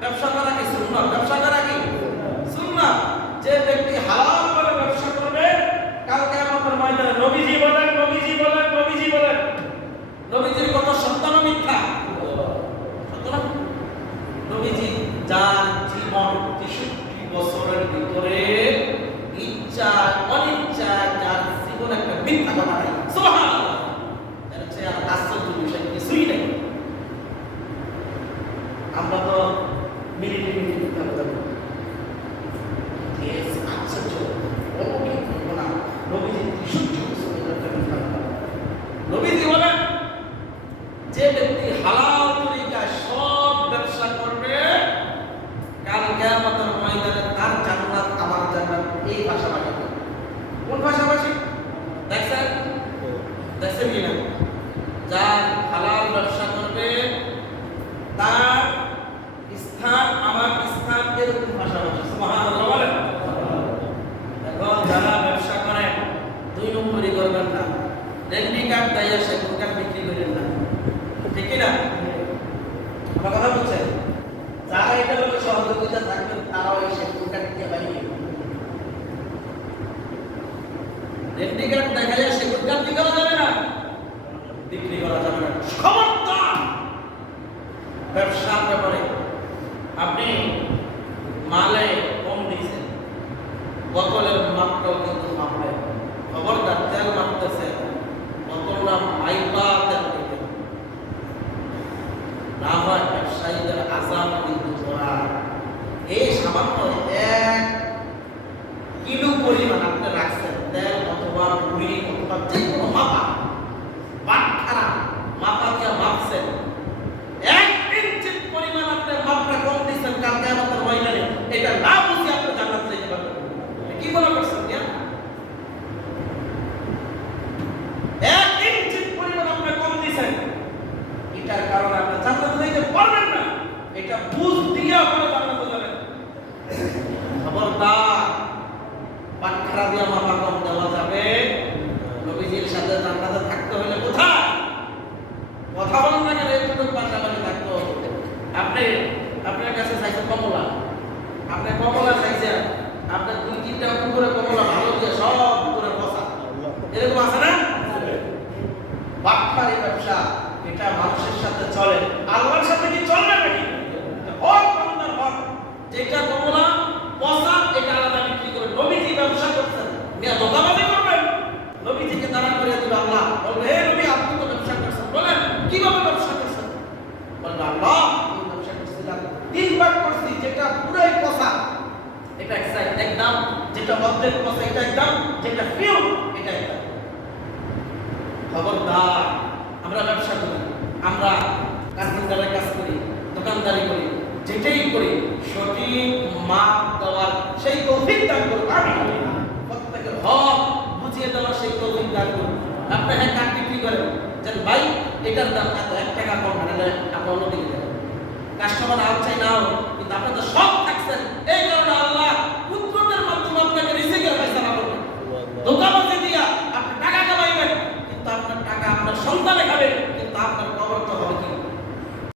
ব্যবসা করা কি সুন্নাত? ব্যবসা করা কি সুন্নাত? যে ব্যক্তি হালাল করে ব্যবসা করবে কাল কিয়ামতের ময়দানে নবীজি বলেন, নবীজি বলেন, নবীজি বলেন, নবীজির কথা সত্য না মিথ্যা? সত্য না? নবীজি যার জীবন 63 বছরের ভিতরে ইচ্ছা অনিচ্ছা যার জীবন একটা মিথ্যা কথা নাই, সুবহানাল্লাহ, এর চেয়ে আর আশ্চর্য বিষয় কিছুই নেই। আমরা তো মিনিটে মিথ্যা কথা বলি, আশ্চর্য অলৌকিক ঘটনা। নবীজি 63 বছরের একটা মিথ্যা কথা। নবীজি বলেন যে ব্যক্তি হালাল তরিকায় সব ব্যবসা করবে কাল কিয়ামতের ময়দানে তার জান্নাত আমার জান্নাত এই পাশাপাশি। কোন পাশাপাশি? দেখছেন দেখছেন কিনা? যার হালাল ব্যবসা করবে তার স্থান আমার স্থান এরকম পাশাপাশি। সুবহানাল্লাহ বলেন। এখন যারা ব্যবসা করেন 2 নম্বরই করবেন না, রেন্ডি কার্ড দাইয়া সেগুন কার্ড বিক্রি করেন না, ঠিক কি না? আমার কথা বুঝছেন? যারা এটা লোক সহযোগিতা থাকবেন তারাও এই সেগুন কার্ড দিয়ে বানিয়ে রেন্ডি কার্ড দেখালে সেগুন কার্ড কি করা যাবে না, বিক্রি করা যাবে না। খবরদার ব্যবসার ব্যাপারে আপনি মালে কম দিয়েছেন, বোতলের মাপটাও কিন্তু মাপলেন, খবরদার তেল মাপতেছে বোতলটা মাইপা তেল দিবেন, না হয় ব্যবসায়ীদের আজাব কিন্তু করা। এই সামান্য 1 কিলো পরিমাণ আপনি রাখছেন তেল অথবা মুড়ি অথবা যে কোনো মাপা বাটখারা মাপা দিয়ে মাপছেন, 1 ইঞ্চি পরিমাণ আপনি মাপটা কম দিয়েছেন কাল কিয়ামতের ময়দানে, এটা না বুঝে আপনি জান্নাতে যেতে পারবেন। কি মনে করছেন? 1 ইঞ্চি পরিমাণ আপনি কম দিয়েছেন, এটার কারণে আপনি জান্নাতে যেতে পারবেন না। এটা বুঝ দিয়ে আপনি জান্নাতে যাবেন। খবরদার বাটখারা দিয়ে মাপা কম দেওয়া যাবে। নবীজির সাথে জান্নাতে থাকতে হলে কোথায়? কথা বলেন না কেন? একটু পাশাপাশি থাকতে হবে। আপনার কাছে চাইছে কমলা, আপনি কমলা চাইছেন, আপনার 2-3টা পুকুরে কমলা ভালো দিয়ে সব পুকুরে বসা, এরকম আছে না? বাটখারি ব্যবসা এটা মানুষের সাথে চলে, আল্লাহর সাথে কি চলবে নাকি? হক বান্দার হক, যেটা কমলা বসা এটা আলাদা বিক্রি করে। নবীজি ব্যবসা করছেন, মিয়া দোকানদারি করবেন, নবীজিকে দাঁড়া করে দিল আল্লাহ, বলবে হে নবী আপনি তো ব্যবসা করছেন, বলেন কিভাবে ব্যবসা করছেন? বলবে আল্লাহ আমি ব্যবসা করছিলাম 3 ভাগ করছি, যেটা পুরাই পচা এটা একদম, যেটা অর্ধেক পচা এটা একদম, যেটা পিওর এটা একদম। খবরদার আমরা ব্যবসা করি, আমরা কারখানার কাজ করি, দোকানদারি করি, যেটাই করি সঠিক মাপ দেওয়ার সেই তৌফিক দান করুন। আমি প্রত্যেকের হক বুঝিয়ে দেওয়ার সেই তৌফিক দান করুন। আপনি হ্যাঁ কাঠ বিক্রি করেন যে ভাই এটার দাম এত, 1 টাকা কম, মানে আপনি অন্যদিকে দেবেন, কাস্টমার আর চাই নাও, কিন্তু আপনি তো সব থাকছেন এই